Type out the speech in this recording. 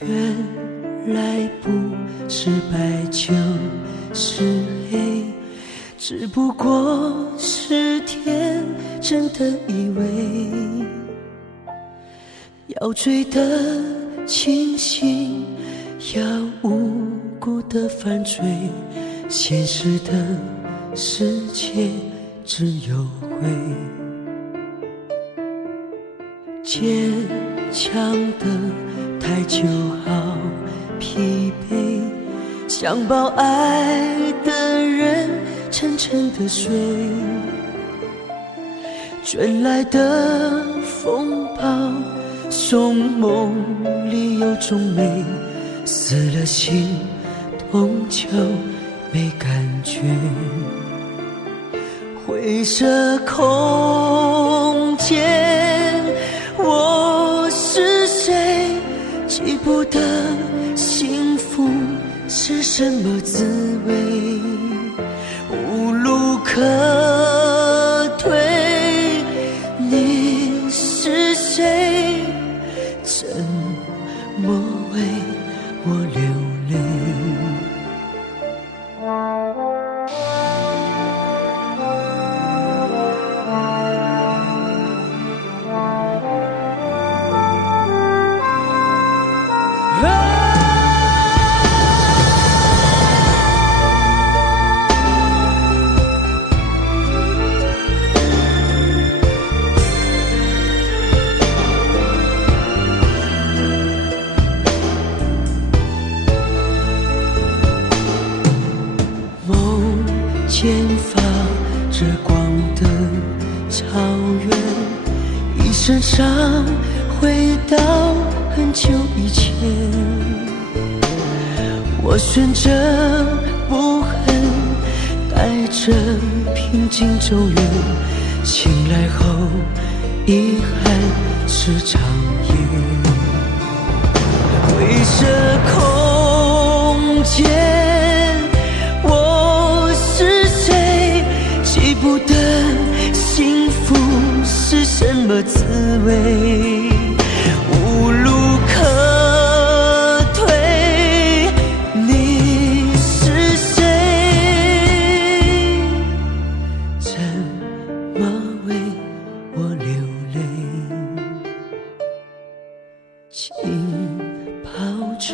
原来不是白就是黑，只不过是天真的以为要追得清醒，要无辜的犯罪，现实的世界只有灰。坚强的太久好疲惫，想抱爱的人沉沉的睡，卷来的风暴送梦里有种美，死了心痛就没感觉。灰色空间，我是谁？记不得幸福是什么滋味，无路可退。你是谁？怎么为我流泪？间发着光的草原，一身伤回到很久以前。我选择不恨，带着平静走远，醒来后遗憾是长夜。灰色空间，记不得幸福是什么滋味，无路可退。你是谁？怎么为我流泪？浸泡着